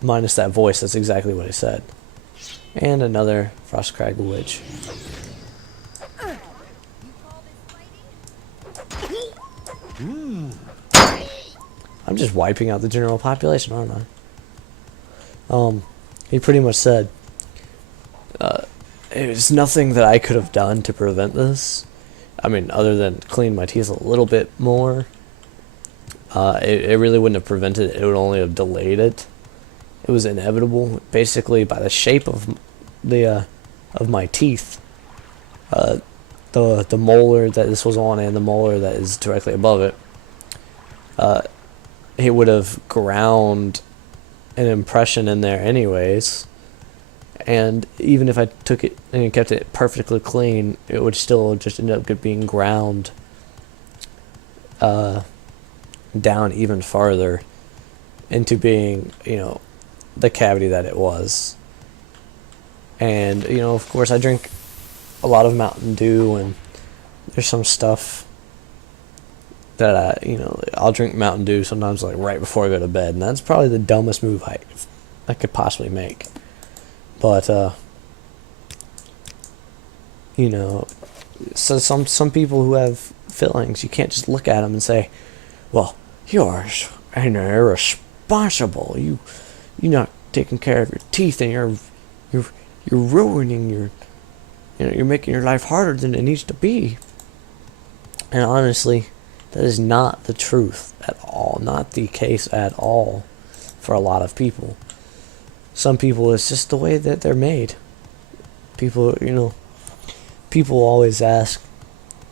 minus that voice, that's exactly what he said. And another Frostcrag Witch. I'm just wiping out the general population, aren't I? He pretty much said, there's nothing that I could have done to prevent this. I mean, other than clean my teeth a little bit more. It really wouldn't have prevented it. It would only have delayed it. It was inevitable, basically, by the shape of my teeth. The molar that this was on and the molar that is directly above it. It would have ground an impression in there anyways. And even if I took it and kept it perfectly clean, it would still just end up being ground down even farther into being, the cavity that it was. And, of course, I drink a lot of Mountain Dew, and there's some stuff that I'll drink Mountain Dew sometimes, like right before I go to bed, and that's probably the dumbest move I could possibly make. But so some people who have fillings, you can't just look at them and say, "Well, you're irresponsible. You're not taking care of your teeth, and you're ruining you're making your life harder than it needs to be." And honestly, that is not the truth at all. Not the case at all for a lot of people. Some people, it's just the way that they're made. People always ask,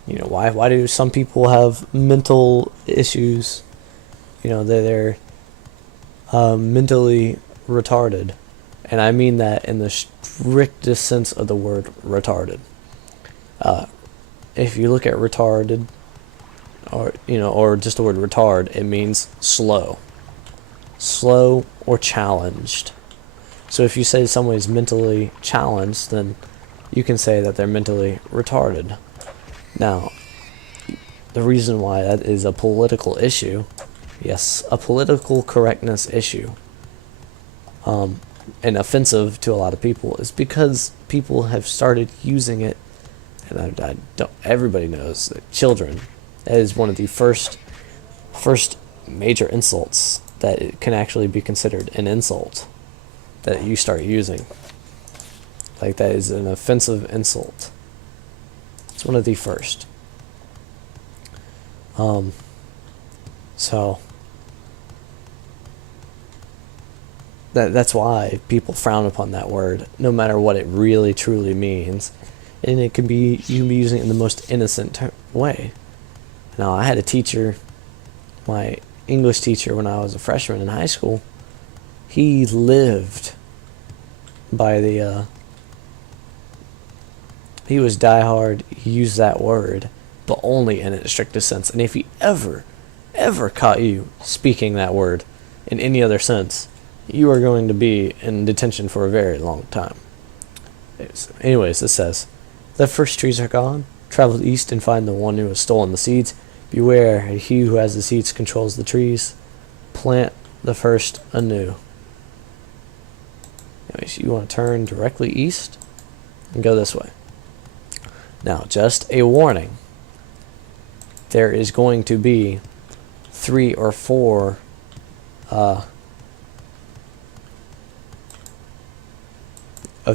why do some people have mental issues? They're mentally retarded. And I mean that in the strictest sense of the word retarded. If you look at retarded, or just the word retard, it means slow or challenged. So if you say someone is mentally challenged, then you can say that they're mentally retarded. Now, the reason why that is a political issue, yes, a political correctness issue, and offensive to a lot of people, is because people have started using it, and I don't. Everybody knows that children, that is one of the first major insults that it can actually be considered an insult that you start using. Like, that is an offensive insult. It's one of the first. So that's why people frown upon that word, no matter what it really truly means. And you can be using it in the most innocent way. Now, I had a teacher, my English teacher, when I was a freshman in high school. He lived by he was diehard. He used that word, but only in its strictest sense. And if he ever caught you speaking that word in any other sense, you are going to be in detention for a very long time. Anyways, this says, "The first trees are gone. Travel east and find the one who has stolen the seeds. Beware, he who has the seeds controls the trees. Plant the first anew." Anyways, you want to turn directly east and go this way. Now, just a warning. There is going to be 3 or 4 of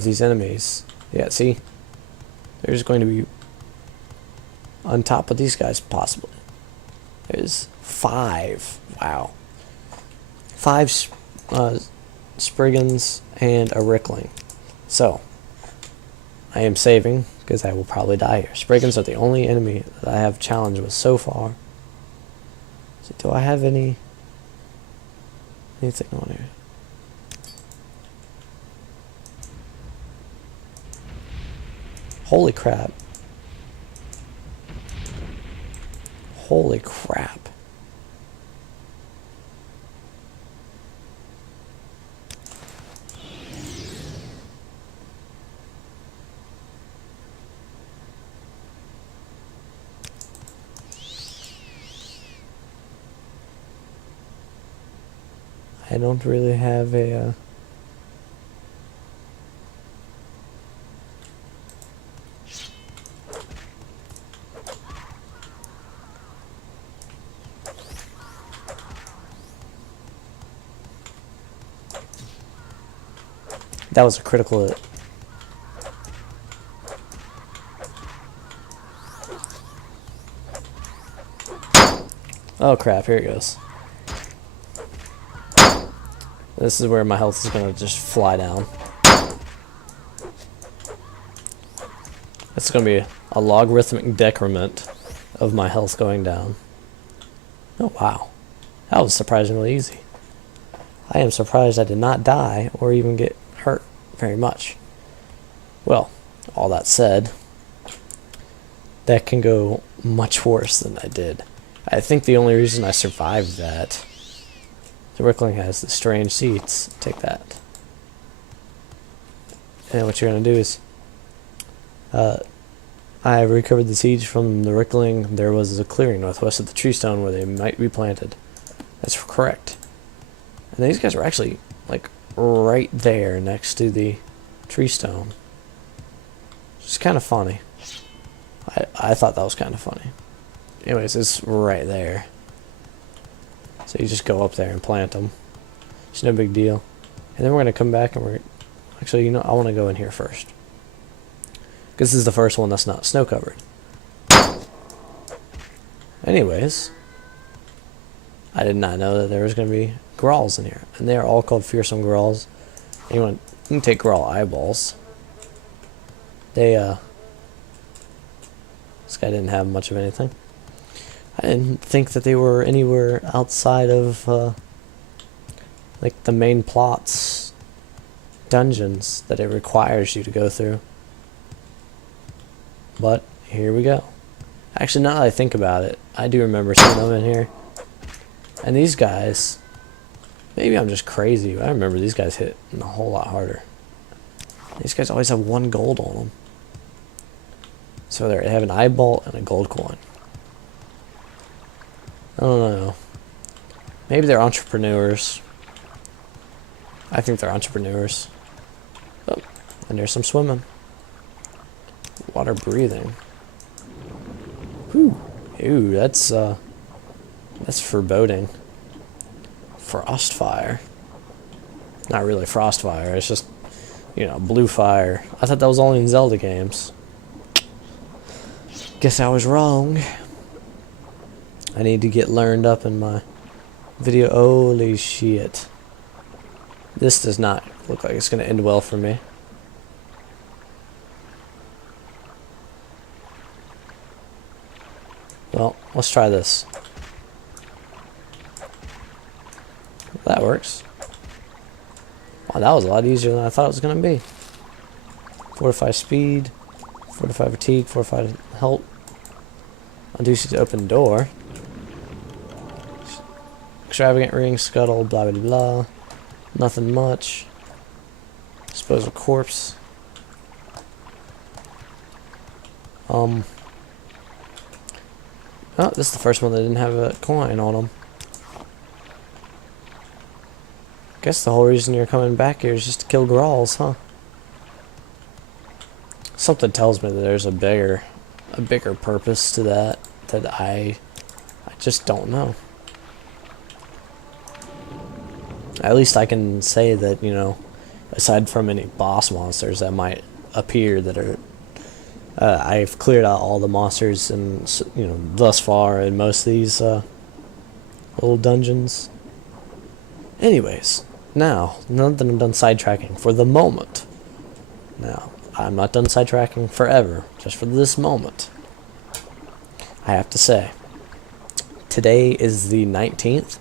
these enemies. Yeah, see? There's going to be on top of these guys, possibly. There's 5. Wow. 5 Spriggans and a Rickling. So, I am saving, because I will probably die here. Spriggans are the only enemy that I have challenged with so far. So, do I have anything on here? Holy crap. Holy crap. I don't really have a... That was a critical hit. Oh crap, here it goes. This is where my health is gonna just fly down. It's gonna be a logarithmic decrement of my health going down. Oh wow, that was surprisingly easy. I am surprised I did not die or even get hurt very much. Well, all that said, that can go much worse than I did. I think the only reason I survived that, the Rickling has the strange seats. Take that. And what you're going to do is, I recovered the siege from the Rickling. There was a clearing northwest of the tree stone where they might be planted. That's correct. And these guys were actually, like, right there next to the tree stone. It's kind of funny. I thought that was kind of funny. Anyways, it's right there. So you just go up there and plant them. It's no big deal. And then we're going to come back and we're... Actually, you know, I want to go in here first. Because this is the first one that's not snow covered. Anyways, I did not know that there was going to be Growls in here. And they are all called fearsome Growls. You can take Grawl eyeballs. They, this guy didn't have much of anything. I didn't think that they were anywhere outside of, like, the main plot's dungeons that it requires you to go through. But, here we go. Actually, now that I think about it, I do remember seeing them in here. And these guys, maybe I'm just crazy, but I remember these guys hit a whole lot harder. These guys always have 1 gold on them. So they have an eyeball and a gold coin. I don't know. Maybe they're entrepreneurs. I think they're entrepreneurs. Oh, and there's some swimming. Water breathing. Whew. Ooh, that's foreboding. Frostfire. Not really frostfire, it's just, you know, blue fire. I thought that was only in Zelda games. Guess I was wrong. I need to get learned up in my video. Holy shit. This does not look like it's going to end well for me. Well, let's try this. That works. Wow, that was a lot easier than I thought it was going to be. Fortify speed, fortify fatigue, fortify health. Induce you to open door. Extravagant ring, scuttle, blah blah blah. Nothing much. Dispose of corpse. Oh, this is the first one that didn't have a coin on them. Guess the whole reason you're coming back here is just to kill Growls, huh? Something tells me that there's a bigger purpose to that I just don't know. At least I can say that, you know, aside from any boss monsters that might appear that are, I've cleared out all the monsters and, you know, thus far in most of these little dungeons. Anyways, now that I'm done sidetracking for the moment. Now, I'm not done sidetracking forever, just for this moment. I have to say, today is the 19th.